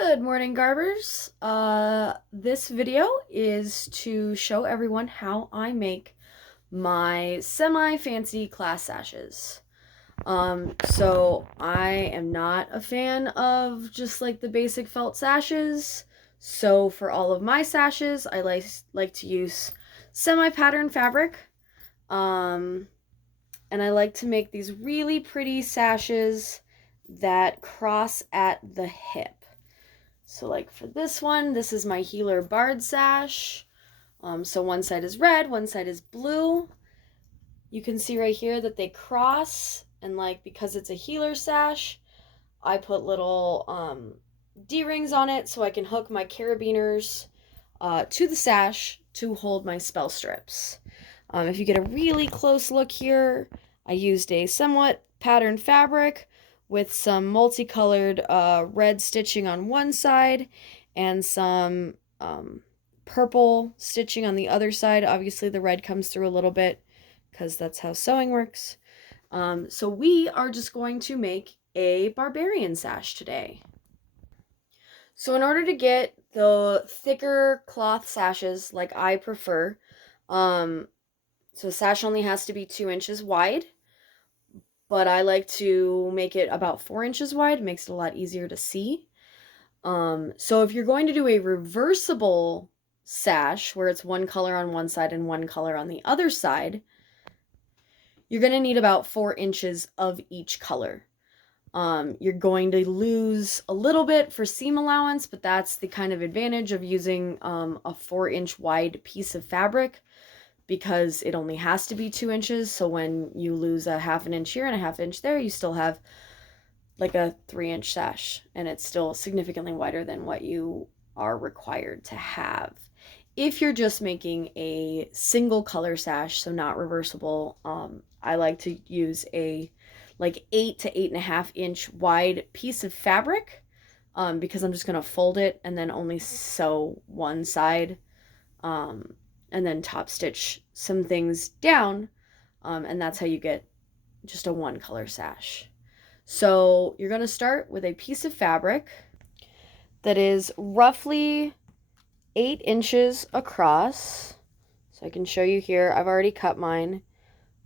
Good morning, Garbers. This video is to show everyone how I make my semi-fancy class sashes. So I am not a fan of just like the basic felt sashes. So for all of my sashes, I like to use semi-pattern fabric. And I like to make these really pretty sashes that cross at the hip. So like for this one, this is my Healer Bard sash. So one side is red, one side is blue. You can see right here that they cross, and like because it's a healer sash, I put little D-rings on it so I can hook my carabiners to the sash to hold my spell strips. If you get a really close look here, I used a somewhat patterned fabric with some multicolored red stitching on one side and some purple stitching on the other side. Obviously the red comes through a little bit because that's how sewing works. So we are just going to make a barbarian sash today. So in order to get the thicker cloth sashes like I prefer, so a sash only has to be 2 inches wide, but I like to make it about 4 inches wide. It makes it a lot easier to see. So if you're going to do a reversible sash where it's one color on one side and one color on the other side, you're going to need about 4 inches of each color. You're going to lose a little bit for seam allowance, but that's the kind of advantage of using a 4-inch wide piece of fabric, because it only has to be 2 inches. So when you lose a half an inch here and a half inch there, you still have like a 3-inch sash, and it's still significantly wider than what you are required to have. If you're just making a single color sash, so not reversible, I like to use a like 8 to 8.5 inch wide piece of fabric, because I'm just going to fold it and then only sew one side, and then top stitch some things down, and that's how you get just a one color sash. So you're going to start with a piece of fabric that is roughly 8 inches across. So I can show you here. I've already cut mine,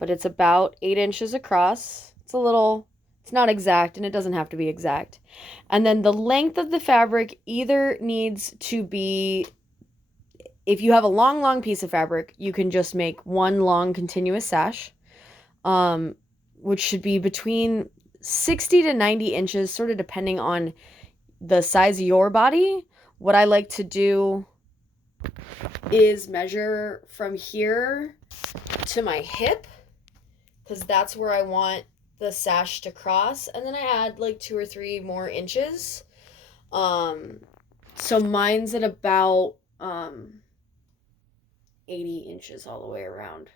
but it's about 8 inches across. It's not exact, and it doesn't have to be exact. And then the length of the fabric either needs to be, if you have a long piece of fabric, you can just make one long continuous sash, which should be between 60 to 90 inches, sort of depending on the size of your body. What I like to do is measure from here to my hip, because that's where I want the sash to cross, and then I add like 2 or 3 more inches. So mine's at about 80 inches all the way around,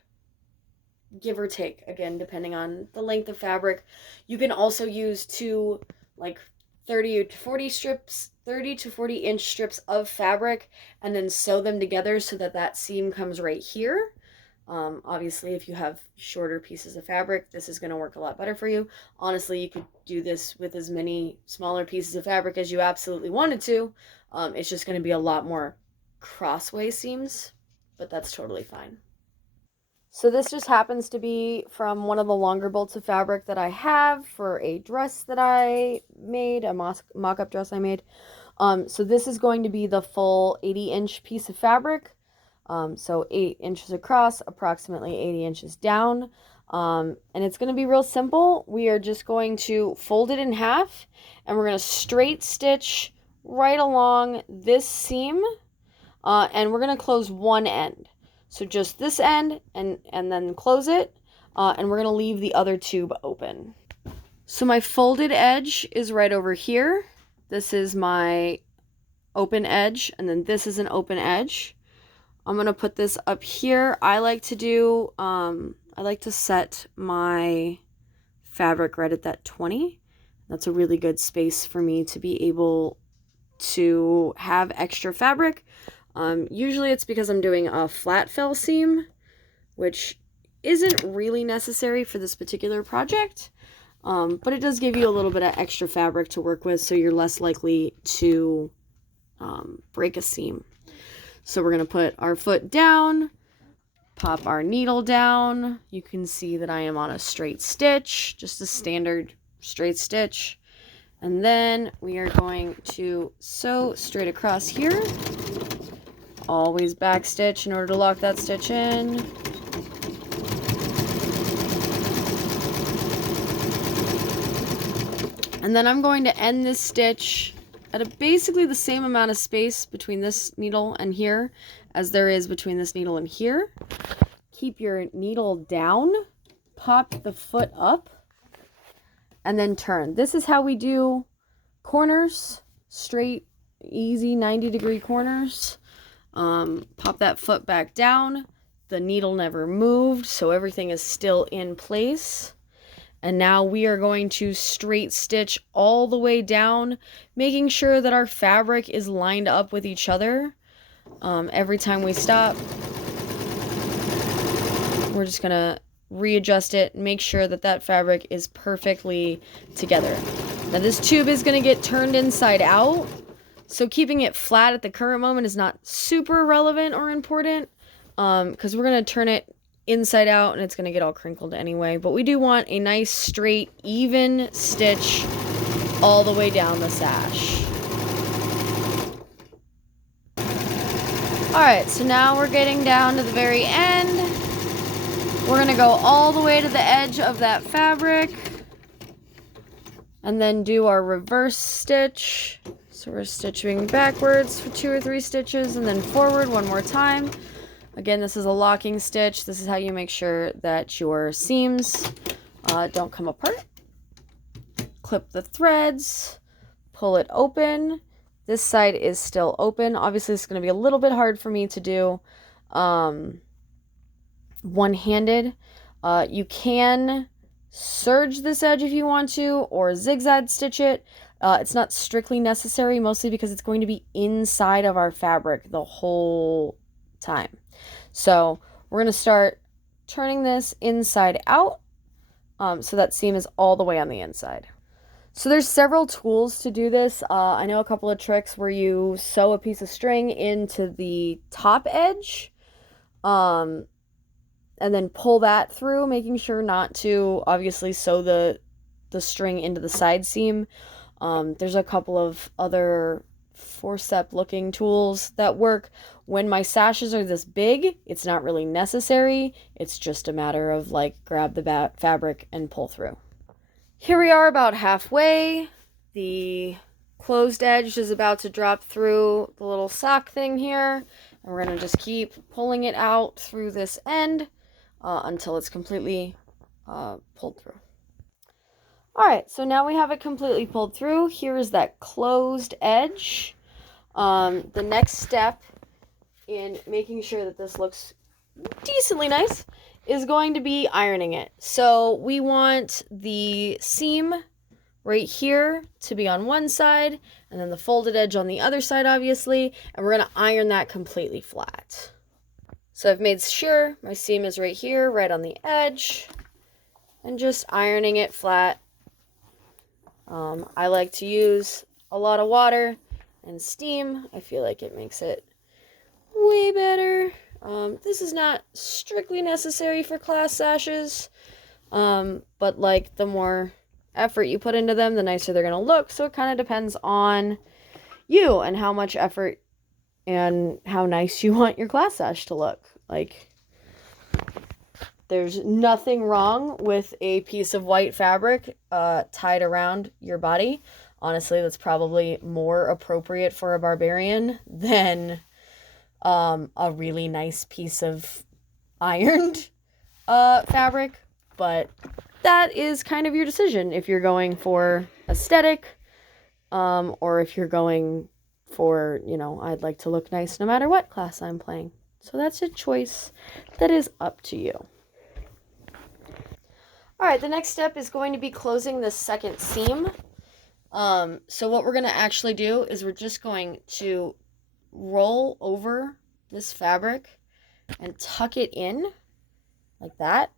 give or take, again depending on the length of fabric. You can also use two like 30 to 40 inch strips of fabric and then sew them together so that seam comes right here. Obviously if you have shorter pieces of fabric, this is going to work a lot better for you. Honestly, you could do this with as many smaller pieces of fabric as you absolutely wanted to. It's just going to be a lot more crossway seams, but that's totally fine. So this just happens to be from one of the longer bolts of fabric that I have for a dress that I made, a mock-up dress I made. So this is going to be the full 80-inch piece of fabric. So 8 inches across, approximately 80 inches down. And it's going to be real simple. We are just going to fold it in half, and we're going to straight stitch right along this seam, and we're going to close one end. So just this end, and then close it, and we're going to leave the other tube open. So my folded edge is right over here. This is my open edge, and then this is an open edge. I'm going to put this up here. I like to set my fabric right at that 20. That's a really good space for me to be able to have extra fabric. Usually it's because I'm doing a flat fill seam, which isn't really necessary for this particular project. But it does give you a little bit of extra fabric to work with, so you're less likely to break a seam. So we're going to put our foot down, pop our needle down. You can see that I am on a straight stitch, just a standard straight stitch. And then we are going to sew straight across here. Always back stitch in order to lock that stitch in. And then I'm going to end this stitch at basically the same amount of space between this needle and here as there is between this needle and here. Keep your needle down, pop the foot up, and then turn. This is how we do corners, straight, easy 90-degree corners. Pop that foot back down. The needle never moved, so everything is still in place. And now we are going to straight stitch all the way down, making sure that our fabric is lined up with each other. Every time we stop, we're just gonna readjust it, make sure that that fabric is perfectly together. Now this tube is gonna get turned inside out, so keeping it flat at the current moment is not super relevant or important, because we're gonna turn it inside out and it's going to get all crinkled anyway. But we do want a nice straight even stitch all the way down the sash. Alright, so now we're getting down to the very end. We're going to go all the way to the edge of that fabric and then do our reverse stitch. So we're stitching backwards for 2 or 3 stitches and then forward one more time. Again, this is a locking stitch. This is how you make sure that your seams don't come apart. Clip the threads, pull it open. This side is still open. Obviously, it's going to be a little bit hard for me to do one-handed. You can serge this edge if you want to, or zigzag stitch it. It's not strictly necessary, mostly because it's going to be inside of our fabric the whole time. So we're going to start turning this inside out, so that seam is all the way on the inside. So there's several tools to do this. I know a couple of tricks where you sew a piece of string into the top edge, and then pull that through, making sure not to obviously sew the string into the side seam. There's a couple of other forceps looking tools that work. When my sashes are this big, it's not really necessary. It's just a matter of like grab the fabric and pull through. Here we are about halfway. The closed edge is about to drop through the little sock thing here, and we're going to just keep pulling it out through this end until it's completely pulled through. Alright, so now we have it completely pulled through. Here is that closed edge. The next step in making sure that this looks decently nice is going to be ironing it. So we want the seam right here to be on one side, and then the folded edge on the other side, obviously, and we're going to iron that completely flat. So I've made sure my seam is right here, right on the edge, and just ironing it flat. I like to use a lot of water and steam. I feel like it makes it way better. This is not strictly necessary for class sashes, but like the more effort you put into them, the nicer they're going to look. So it kind of depends on you and how much effort and how nice you want your class sash to look. Like, there's nothing wrong with a piece of white fabric tied around your body. Honestly, that's probably more appropriate for a barbarian than a really nice piece of ironed fabric. But that is kind of your decision if you're going for aesthetic, or if you're going for, you know, I'd like to look nice no matter what class I'm playing. So that's a choice that is up to you. Alright, the next step is going to be closing the second seam. So what we're going to actually do is we're just going to roll over this fabric and tuck it in like that.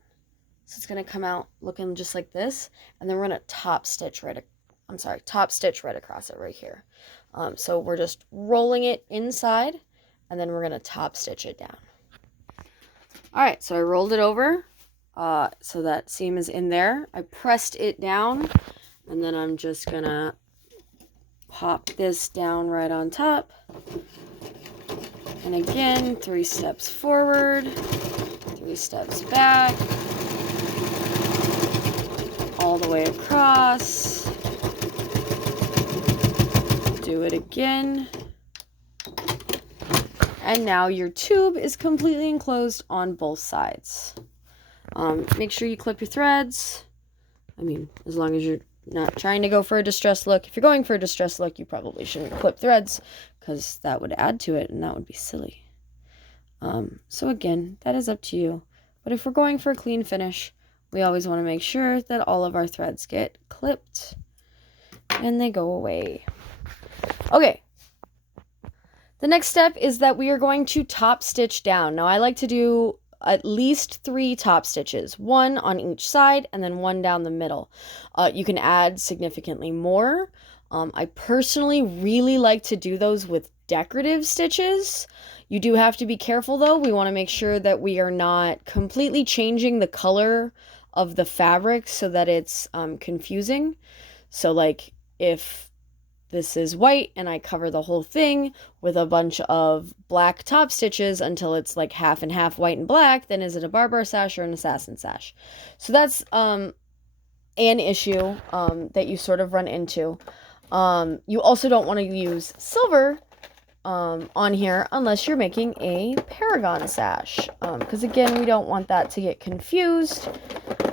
So it's going to come out looking just like this. And then we're going to top stitch right across it right here. So we're just rolling it inside, and then we're going to top stitch it down. All right, so I rolled it over, so that seam is in there. I pressed it down, and then I'm just going to pop this down right on top. And again, 3 steps forward, 3 steps back, all the way across. Do it again. And now your tube is completely enclosed on both sides. Make sure you clip your threads. I mean, as long as you're not trying to go for a distressed look. If you're going for a distressed look, you probably shouldn't clip threads, because that would add to it and that would be silly. So again, that is up to you. But if we're going for a clean finish, we always want to make sure that all of our threads get clipped and they go away. Okay. The next step is that we are going to top stitch down. Now I like to do at least 3 top stitches, 1 on each side and then 1 down the middle. You can add significantly more. I personally really like to do those with decorative stitches. You do have to be careful though. We want to make sure that we are not completely changing the color of the fabric so that it's confusing. So like if this is white and I cover the whole thing with a bunch of black top stitches until it's like half and half white and black, then is it a barbar sash or an assassin sash? So that's an issue that you sort of run into. You also don't want to use silver on here unless you're making a paragon sash, because again, we don't want that to get confused.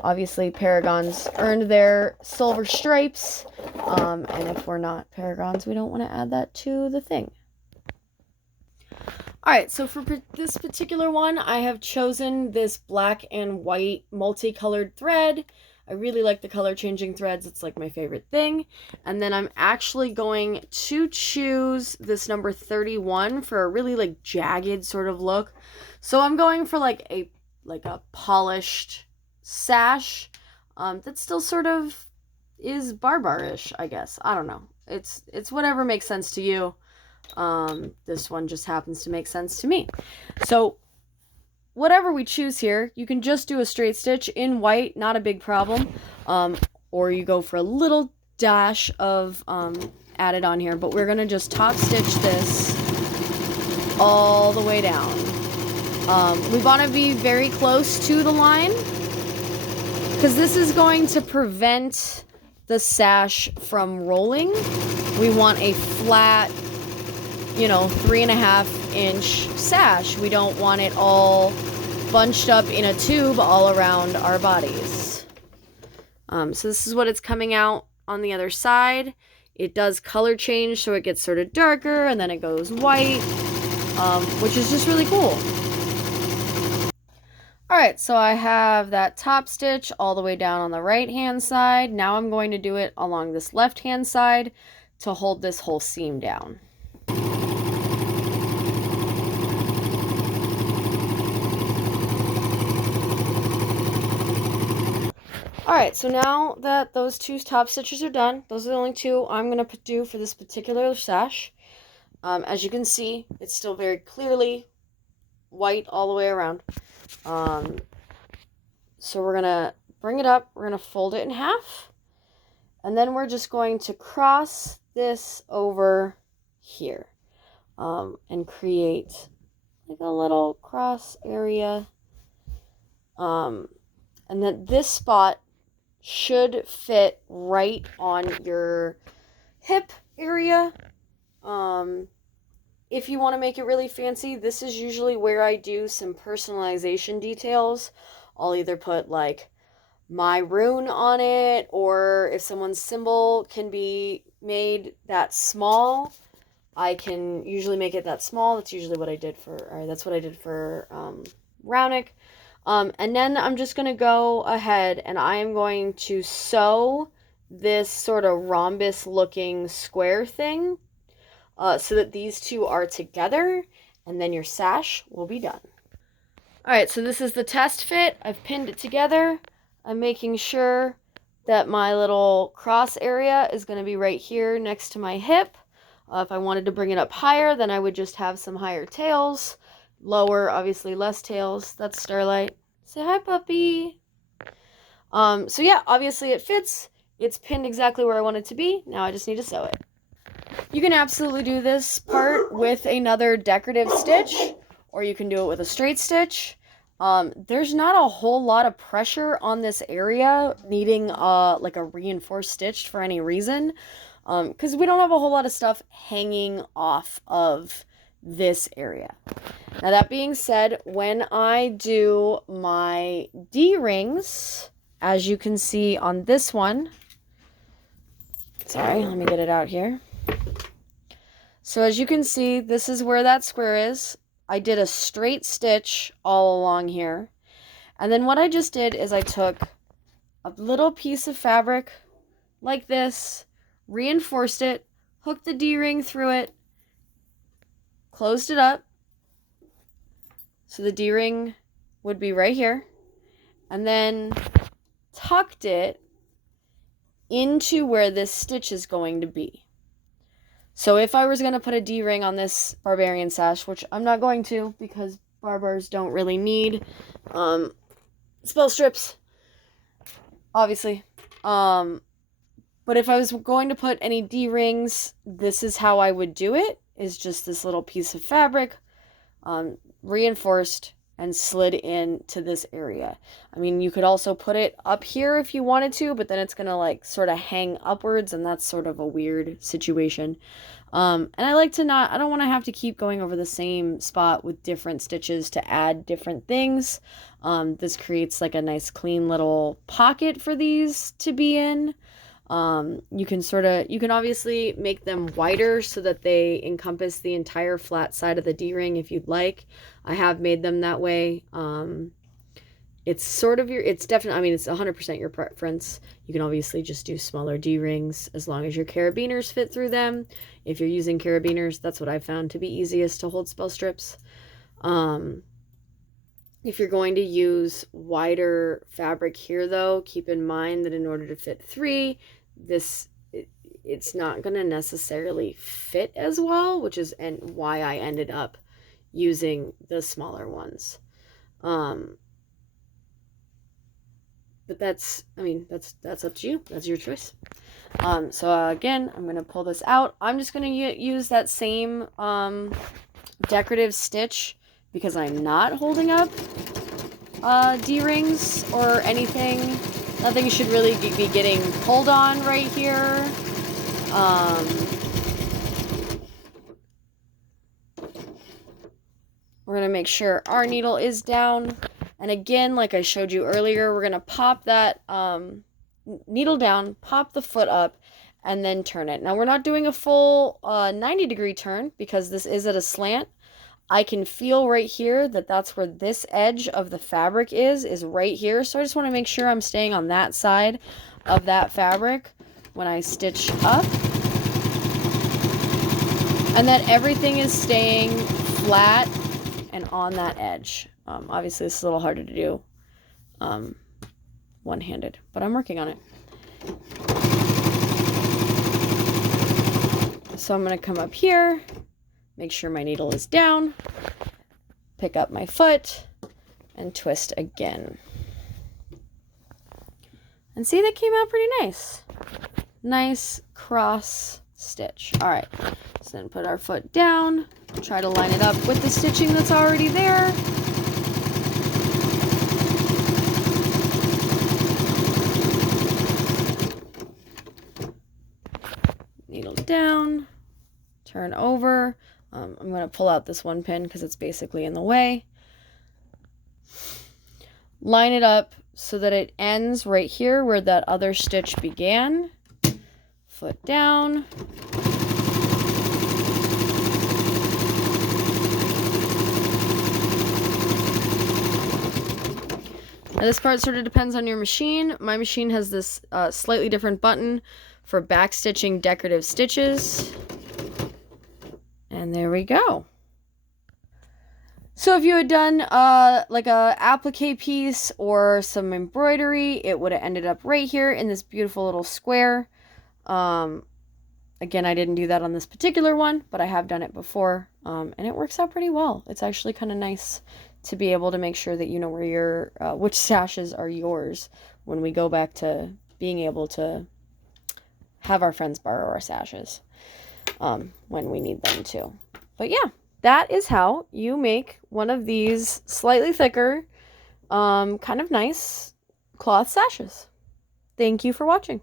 Obviously, paragons earned their silver stripes, and if we're not paragons, we don't want to add that to the thing. Alright, so for this particular one, I have chosen this black and white multicolored thread. I really like the color changing threads. It's like my favorite thing. And then I'm actually going to choose this number 31 for a really like jagged sort of look. So I'm going for like a polished sash that still sort of is barbarish, I guess. I don't know. It's whatever makes sense to you. This one just happens to make sense to me. So whatever we choose here, you can just do a straight stitch in white, not a big problem. Or you go for a little dash of added on here, but we're gonna just top stitch this all the way down. We want to be very close to the line because this is going to prevent the sash from rolling. We want a flat, 3.5 inch sash. We don't want it all bunched up in a tube all around our bodies. So this is what it's coming out on the other side. It does color change, so it gets sort of darker and then it goes white, which is just really cool. Alright, so I have that top stitch all the way down on the right hand side. Now I'm going to do it along this left hand side to hold this whole seam down. Alright, so now that those 2 top stitches are done, those are the only 2 I'm going to do for this particular sash. As you can see, it's still very clearly white all the way around. So we're going to bring it up, we're going to fold it in half, and then we're just going to cross this over here, and create like a little cross area. And then this spot should fit right on your hip area. If you want to make it really fancy, this is usually where I do some personalization details. I'll either put like my rune on it, or if someone's symbol can be made that small, I can usually make it that small. That's usually what I did for, or that's what I did for Rownick. And then I'm just going to go ahead and I am going to sew this sort of rhombus looking square thing so that these 2 are together, and then your sash will be done. Alright, so this is the test fit. I've pinned it together. I'm making sure that my little cross area is going to be right here next to my hip. If I wanted to bring it up higher, then I would just have some higher tails. Lower, obviously less tails. That's Starlight. Say hi, puppy. So yeah, obviously it fits. It's pinned exactly where I want it to be. Now I just need to sew it. You can absolutely do this part with another decorative stitch, or you can do it with a straight stitch. There's not a whole lot of pressure on this area needing like a reinforced stitch for any reason, because we don't have a whole lot of stuff hanging off of this area. Now that being said, when I do my D-rings, as you can see on this one, sorry, let me get it out here. So as you can see, this is where that square is. I did a straight stitch all along here. And then what I just did is I took a little piece of fabric like this, reinforced it, hooked the D-ring through it, closed it up. So the D-ring would be right here. And then tucked it into where this stitch is going to be. So if I was going to put a D-ring on this barbarian sash, which I'm not going to because barbars don't really need spell strips, obviously. But if I was going to put any D-rings, this is how I would do it, is just this little piece of fabric, reinforced and slid into this area. I mean, you could also put it up here if you wanted to, but then it's gonna like sort of hang upwards, and that's sort of a weird situation. And I like to I don't want to have to keep going over the same spot with different stitches to add different things. This creates like a nice clean little pocket for these to be in. You can obviously make them wider so that they encompass the entire flat side of the D-ring if you'd like. I have made them that way. It's definitely, I mean, it's 100% your preference. You can obviously just do smaller D-rings as long as your carabiners fit through them. If you're using carabiners, that's what I found to be easiest to hold spell strips. If you're going to use wider fabric here, though, keep in mind that in order to fit 3, it's not going to necessarily fit as well, which is why I ended up using the smaller ones. But that's up to you. That's your choice. So again, I'm going to pull this out. I'm just going to use that same decorative stitch because I'm not holding up D-rings or anything. Nothing should really be getting pulled on right here. We're going to make sure our needle is down. And again, like I showed you earlier, we're going to pop that needle down, pop the foot up, and then turn it. Now, we're not doing a full 90-degree turn because this is at a slant. I can feel right here that that's where this edge of the fabric is right here. So I just want to make sure I'm staying on that side of that fabric when I stitch up. And that everything is staying flat and on that edge. Obviously, this is a little harder to do one-handed, but I'm working on it. So I'm going to come up here, make sure my needle is down, pick up my foot, and twist again. And see, that came out pretty nice. Nice cross stitch. All right, so then put our foot down, try to line it up with the stitching that's already there. Needle down, turn over. I'm going to pull out this one pin because it's basically in the way. Line it up so that it ends right here where that other stitch began. Foot down. Now this part sort of depends on your machine. My machine has this slightly different button for backstitching decorative stitches. And there we go. So if you had done like a applique piece or some embroidery, it would have ended up right here in this beautiful little square. Again, I didn't do that on this particular one, but I have done it before, and it works out pretty well. It's actually kind of nice to be able to make sure that you know where your which sashes are yours when we go back to being able to have our friends borrow our sashes when we need them to. But yeah, that is how you make one of these slightly thicker, kind of nice cloth sashes. Thank you for watching.